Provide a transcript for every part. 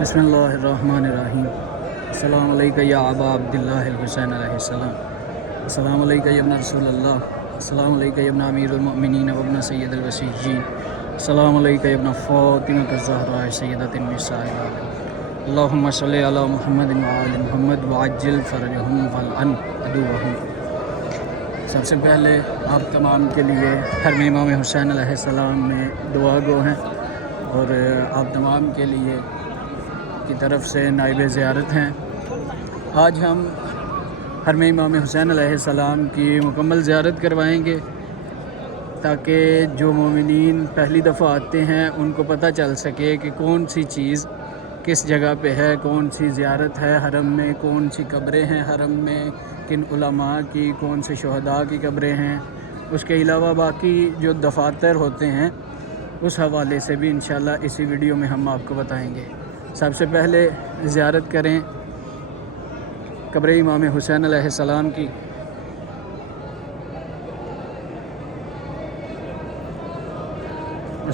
بسم اللہ الرحمن الرحیم۔ السلام علیکم یا ابا عبداللہ الحسین علیہ السلام۔ السلام علیکم یا ابن رسول اللہ۔ السلام علیکم یا ابن امیر المؤمنین و ابن سید الوسیجین۔ السلام علیکم یا ابن فاطمہ الزہراء سیدۃ النساء العالمین۔ اللہم صلی علی محمد و آل محمد وعجل فرجہم والعن عدوہم۔ سب سے پہلے آپ تمام کے لیے حرم امام حسین علیہ السلام میں دعا گو ہیں، اور آپ تمام کے لیے کی طرف سے نائب زیارت ہیں۔ آج ہم حرم امام حسین علیہ السلام کی مکمل زیارت کروائیں گے، تاکہ جو مومنین پہلی دفعہ آتے ہیں ان کو پتہ چل سکے کہ کون سی چیز کس جگہ پہ ہے، کون سی زیارت ہے حرم میں، کون سی قبریں ہیں حرم میں، کن علماء کی، کون سے شہداء کی قبریں ہیں۔ اس کے علاوہ باقی جو دفاتر ہوتے ہیں اس حوالے سے بھی انشاءاللہ اسی ویڈیو میں ہم آپ کو بتائیں گے۔ سب سے پہلے زیارت کریں قبر امام حسین علیہ السلام کی۔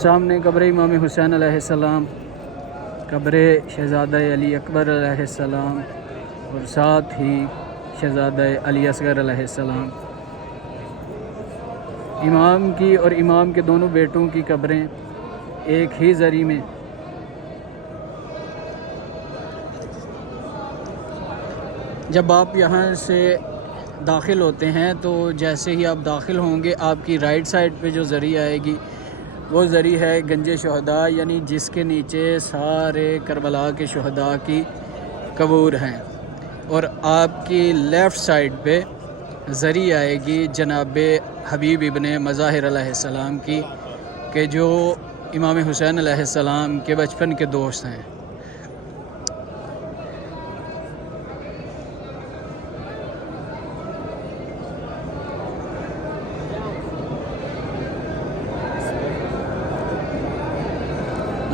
سامنے قبر امام حسین علیہ السلام، قبر شہزادہ علی اکبر علیہ السلام، اور ساتھ ہی شہزادہ علی اصغر علیہ السلام۔ امام کی اور امام کے دونوں بیٹوں کی قبریں ایک ہی زری میں۔ جب آپ یہاں سے داخل ہوتے ہیں تو جیسے ہی آپ داخل ہوں گے، آپ کی رائٹ سائڈ پہ جو زری آئے گی وہ زری ہے گنج شہداء، یعنی جس کے نیچے سارے کربلا کے شہداء کی قبور ہیں، اور آپ کی لیفٹ سائڈ پہ زری آئے گی جناب حبیب ابن مظاہر علیہ السلام کی، کہ جو امام حسین علیہ السلام کے بچپن کے دوست ہیں۔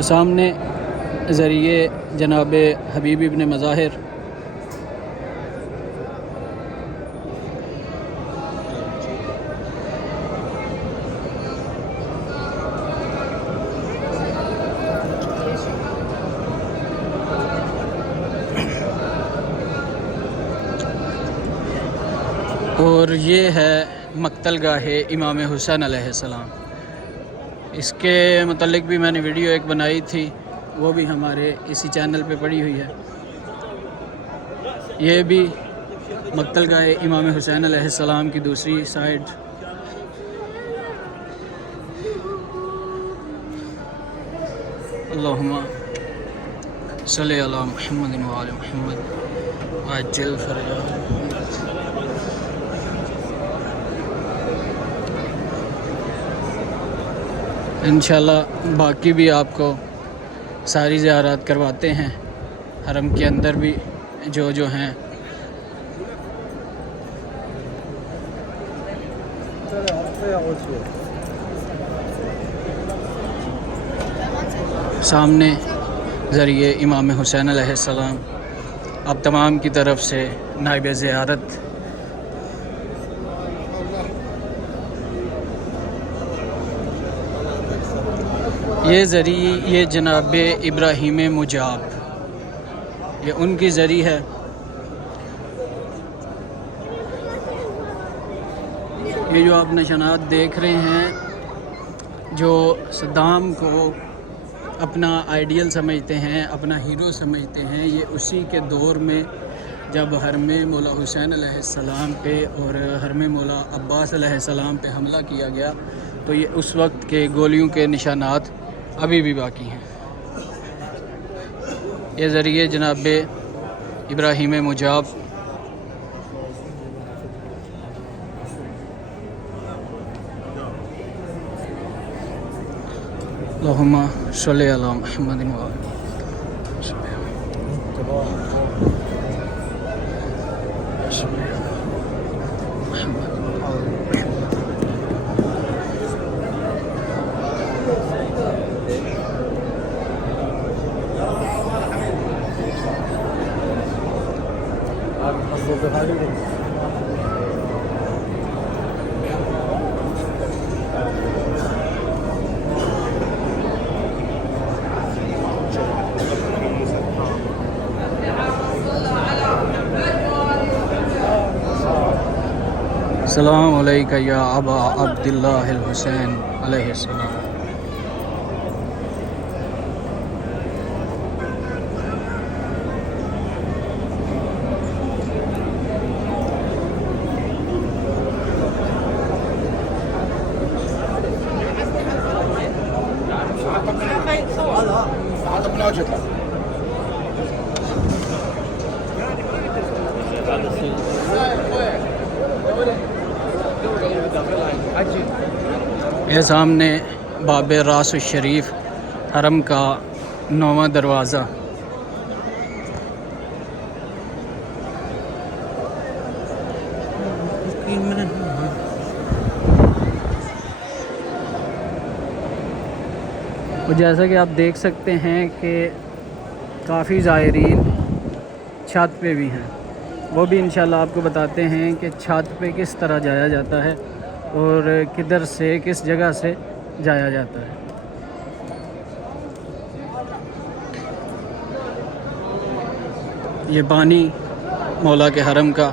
سامنے ذریعے جناب حبیب ابن مظاہر، اور یہ ہے مقتل گاہ امام حسین علیہ السلام۔ اس کے متعلق بھی میں نے ویڈیو ایک بنائی تھی، وہ بھی ہمارے اسی چینل پہ پڑی ہوئی ہے۔ یہ بھی مقتل گاہ امام حسین علیہ السلام کی دوسری سائڈ۔ اللہم صلی علی محمد و آل محمد عجل فرجہ۔ انشاءاللہ باقی بھی آپ کو ساری زیارات کرواتے ہیں، حرم کے اندر بھی جو ہیں۔ سامنے ذریعے امام حسین علیہ السلام، آپ تمام کی طرف سے نائب زیارت۔ یہ زری، یہ جناب ابراہیم مجاب، یہ ان کی زری ہے۔ یہ جو آپ نشانات دیکھ رہے ہیں، جو صدام کو اپنا آئیڈیل سمجھتے ہیں، اپنا ہیرو سمجھتے ہیں، یہ اسی کے دور میں جب حرم مولا حسین علیہ السلام پہ اور حرم مولا عباس علیہ السلام پہ حملہ کیا گیا، تو یہ اس وقت کے گولیوں کے نشانات ابھی بھی باقی ہیں۔ یہ ذریعے جناب ابراہیم مجاب۔ اللہم صلی علی محمد و آل السلام علیکم یا ابا عبداللہ الحسین علیہ السلام. یہ سامنے باب راس الشریف حرم کا 9واں دروازہ. اور جیسا کہ آپ دیکھ سکتے ہیں کہ کافی زائرین چھت پہ بھی ہیں، وہ بھی انشاءاللہ آپ کو بتاتے ہیں کہ چھت پہ کس طرح جایا جاتا ہے اور کدھر سے کس جگہ سے جایا جاتا ہے. یہ پانی مولا کے حرم کا.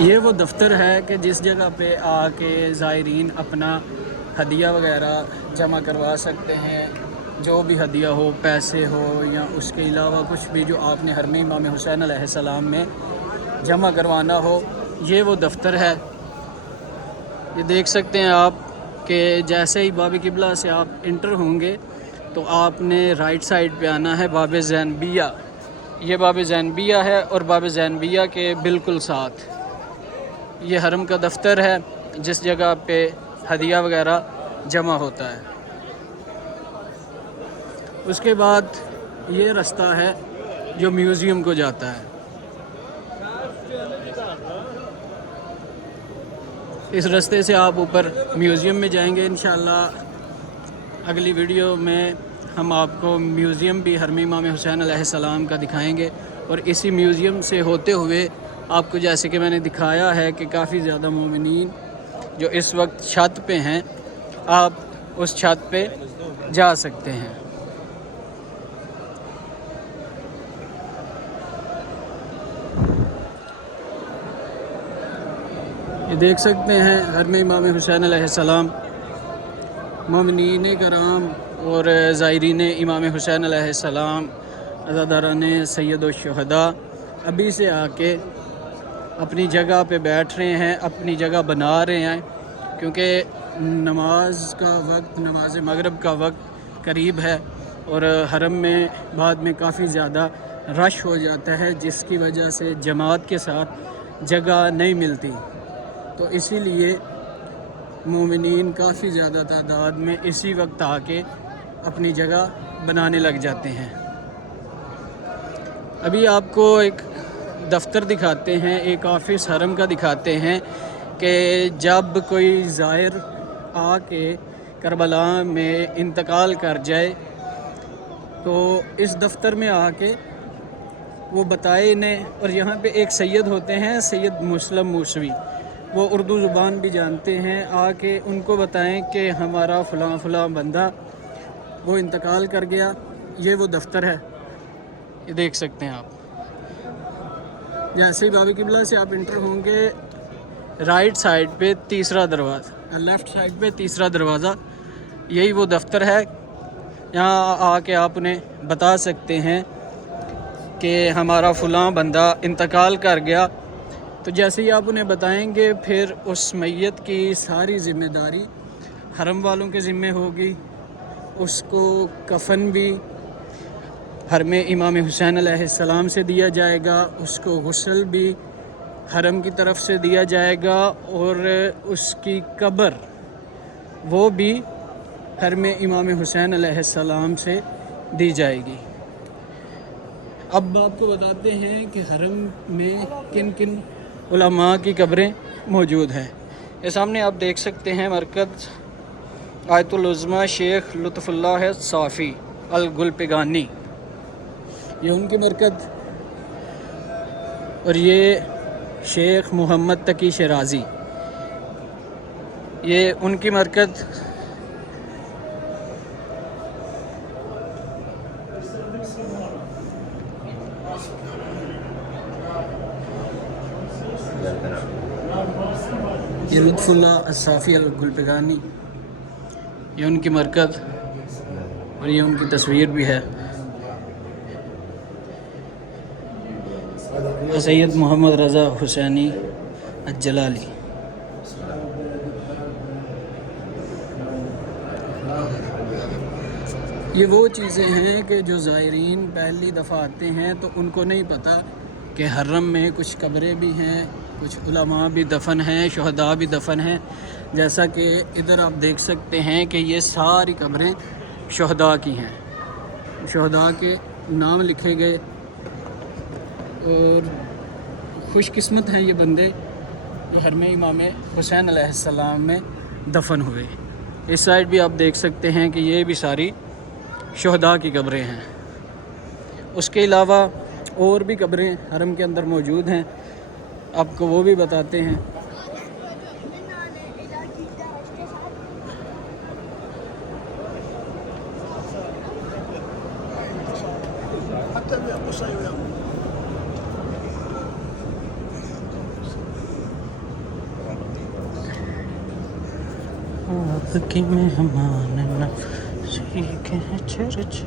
یہ وہ دفتر ہے کہ جس جگہ پہ آ کے زائرین اپنا ہدیہ وغیرہ جمع کروا سکتے ہیں، جو بھی ہدیہ ہو، پیسے ہو یا اس کے علاوہ کچھ بھی جو آپ نے حرم امام حسین علیہ السلام میں جمع کروانا ہو. یہ وہ دفتر ہے. یہ دیکھ سکتے ہیں آپ کہ جیسے ہی باب قبلہ سے آپ انٹر ہوں گے تو آپ نے رائٹ سائڈ پہ آنا ہے باب زینبیہ. یہ باب زینبیہ ہے اور باب زینبیہ کے بالکل ساتھ یہ حرم کا دفتر ہے جس جگہ پہ ہدیہ وغیرہ جمع ہوتا ہے. اس کے بعد یہ رستہ ہے جو میوزیم کو جاتا ہے. اس رستے سے آپ اوپر میوزیم میں جائیں گے. انشاءاللہ اگلی ویڈیو میں ہم آپ کو میوزیم بھی حرم امام حسین علیہ السلام کا دکھائیں گے، اور اسی میوزیم سے ہوتے ہوئے آپ کو جیسے کہ میں نے دکھایا ہے کہ کافی زیادہ مومنین جو اس وقت چھت پہ ہیں، آپ اس چھت پہ جا سکتے ہیں. یہ دیکھ سکتے ہیں حرم امام حسین علیہ السلام. مومنین کرام اور زائرین امام حسین علیہ السلام، عزاداران سید الشہداء ابھی سے آ کے اپنی جگہ پہ بیٹھ رہے ہیں، اپنی جگہ بنا رہے ہیں، کیونکہ نماز کا وقت، نماز مغرب کا وقت قریب ہے اور حرم میں بعد میں کافی زیادہ رش ہو جاتا ہے، جس کی وجہ سے جماعت کے ساتھ جگہ نہیں ملتی. تو اسی لیے مومنین کافی زیادہ تعداد میں اسی وقت آ کے اپنی جگہ بنانے لگ جاتے ہیں. ابھی آپ کو ایک دفتر دکھاتے ہیں، ایک آفس حرم کا دکھاتے ہیں کہ جب کوئی زائر آ کے کربلا میں انتقال کر جائے تو اس دفتر میں آ کے وہ بتائے انہیں. اور یہاں پہ ایک سید ہوتے ہیں، سید مسلم موسوی، وہ اردو زبان بھی جانتے ہیں. آ کے ان کو بتائیں کہ ہمارا فلاں فلاں بندہ وہ انتقال کر گیا. یہ وہ دفتر ہے، یہ دیکھ سکتے ہیں آپ. جیسے ہی باب قبلہ سے آپ انٹر ہوں گے، رائٹ سائڈ پہ تیسرا دروازہ، لیفٹ سائڈ پہ تیسرا دروازہ، یہی وہ دفتر ہے. یہاں آ کے آپ انہیں بتا سکتے ہیں کہ ہمارا فلاں بندہ انتقال کر گیا. تو جیسے ہی آپ انہیں بتائیں گے، پھر اس میت کی ساری ذمہ داری حرم والوں کے ذمہ ہوگی. اس کو کفن بھی حرم امام حسین علیہ السلام سے دیا جائے گا، اس کو غسل بھی حرم کی طرف سے دیا جائے گا، اور اس کی قبر وہ بھی حرم امام حسین علیہ السلام سے دی جائے گی. اب آپ کو بتاتے ہیں کہ حرم میں کن کن علماء کی قبریں موجود ہیں. یہ سامنے آپ دیکھ سکتے ہیں مرکز آیت العظمیٰ شیخ لطف اللہ صافی الگلپگانی، یہ ان کی مرکز، اور یہ شیخ محمد تقی شیرازی، یہ ان کی مرکز۔ یہ لطف اللہ صافی الگلپگانی، یہ ان کی مرکز، اور یہ ان کی تصویر بھی ہے۔ سید محمد رضا حسینی الجلالی۔ یہ وہ چیزیں ہیں کہ جو زائرین پہلی دفعہ آتے ہیں تو ان کو نہیں پتہ کہ حرم میں کچھ قبریں بھی ہیں، کچھ علماء بھی دفن ہیں، شہداء بھی دفن ہیں۔ جیسا کہ ادھر آپ دیکھ سکتے ہیں کہ یہ ساری قبریں شہداء کی ہیں، شہداء کے نام لکھے گئے، اور خوش قسمت ہیں یہ بندے جو حرم امام حسین علیہ السلام میں دفن ہوئے۔ اس سائڈ بھی آپ دیکھ سکتے ہیں کہ یہ بھی ساری شہداء کی قبریں ہیں۔ اس کے علاوہ اور بھی قبریں حرم کے اندر موجود ہیں، آپ کو وہ بھی بتاتے ہیں۔ آپ کے مہمان نوازی کے چرچے،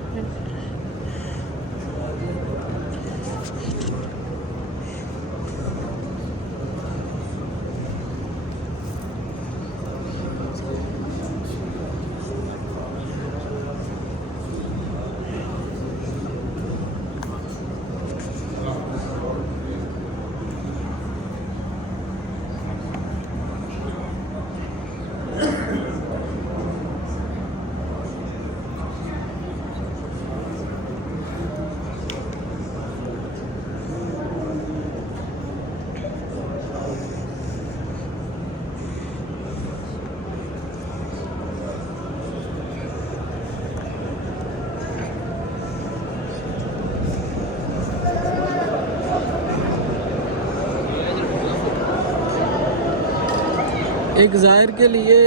ایک زائر کے لیے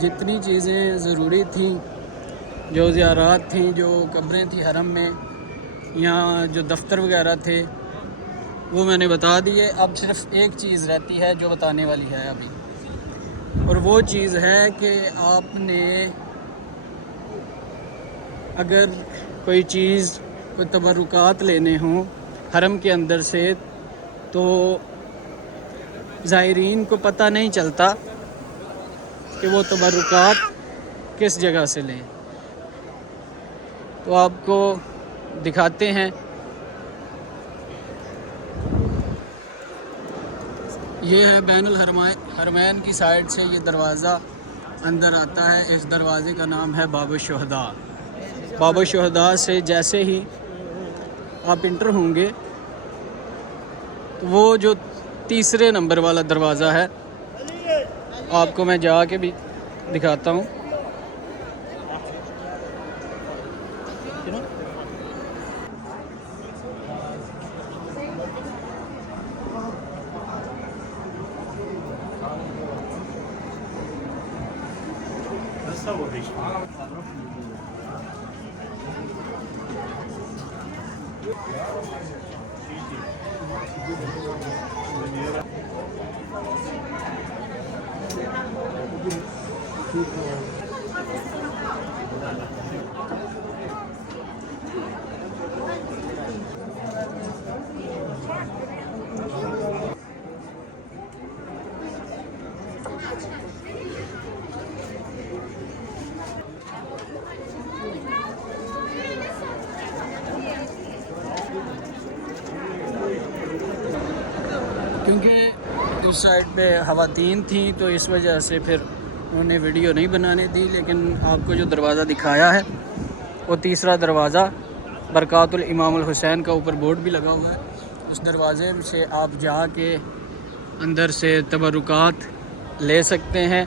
جتنی چیزیں ضروری تھیں، جو زیارات تھیں، جو قبریں تھیں حرم میں، یہاں جو دفتر وغیرہ تھے، وہ میں نے بتا دیے۔ اب صرف ایک چیز رہتی ہے جو بتانے والی ہے ابھی، اور وہ چیز ہے کہ آپ نے اگر کوئی چیز، کوئی تبرکات لینے ہوں حرم کے اندر سے، تو زائرین کو پتہ نہیں چلتا کہ وہ تبرکات کس جگہ سے لیں۔ تو آپ کو دکھاتے ہیں، یہ ہے بین الحرمین کی سائڈ سے یہ دروازہ اندر آتا ہے۔ اس دروازے کا نام ہے باب الشہداء۔ باب الشہداء سے جیسے ہی آپ انٹر ہوں گے تو وہ جو تیسرے نمبر والا دروازہ ہے، آپ کو میں جا کے بھی دکھاتا ہوں۔ کیونکہ اس سائڈ پہ خواتین تھیں تو اس وجہ سے پھر انہوں نے ویڈیو نہیں بنانے دی، لیکن آپ کو جو دروازہ دکھایا ہے وہ تیسرا دروازہ برکات الامام الحسین کا اوپر بورڈ بھی لگا ہوا ہے، اس دروازے سے آپ جا کے اندر سے تبرکات لے سکتے ہیں،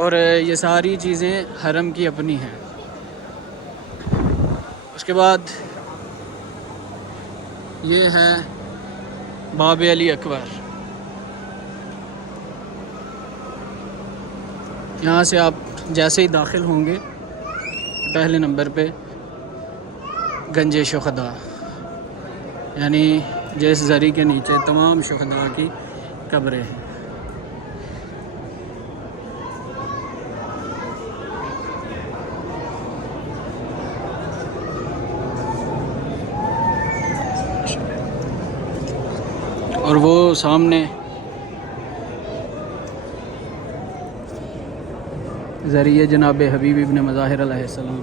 اور یہ ساری چیزیں حرم کی اپنی ہیں۔ اس کے بعد یہ ہے باب علی اکبر۔ یہاں سے آپ جیسے ہی داخل ہوں گے پہلے نمبر پہ گنج شہداء، یعنی جس زری کے نیچے تمام شہداء کی قبریں ہیں۔ اور وہ سامنے ذریعہ جناب حبیب ابن مظاہر علیہ السلام۔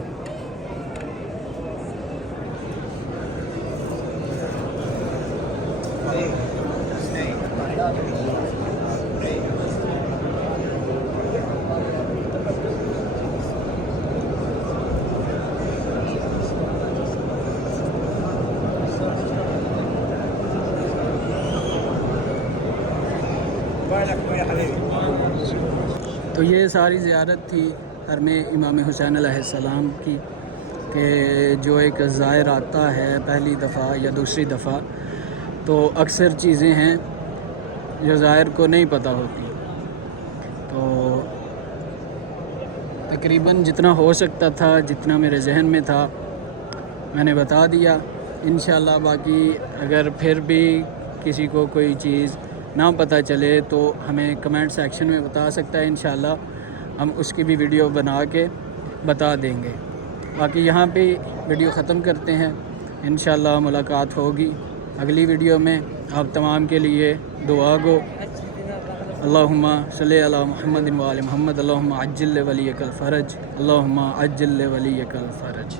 تو یہ ساری زیارت تھی حرم امام حسین علیہ السلام کی، کہ جو ایک زائر آتا ہے پہلی دفعہ یا دوسری دفعہ تو اکثر چیزیں ہیں جو زائر کو نہیں پتہ ہوتی، تو تقریباً جتنا ہو سکتا تھا، جتنا میرے ذہن میں تھا میں نے بتا دیا۔ انشاءاللہ باقی اگر پھر بھی کسی کو کوئی چیز نہ پتہ چلے تو ہمیں کمنٹ سیکشن میں بتا سکتا ہے، انشاءاللہ ہم اس کی بھی ویڈیو بنا کے بتا دیں گے۔ باقی یہاں پہ ویڈیو ختم کرتے ہیں، انشاءاللہ ملاقات ہوگی اگلی ویڈیو میں۔ آپ تمام کے لیے دعا گو، اللہم صلی علی محمد و آل محمد، اللہم عجل ولیک الفرج، اللہم عجل ولیک الفرج۔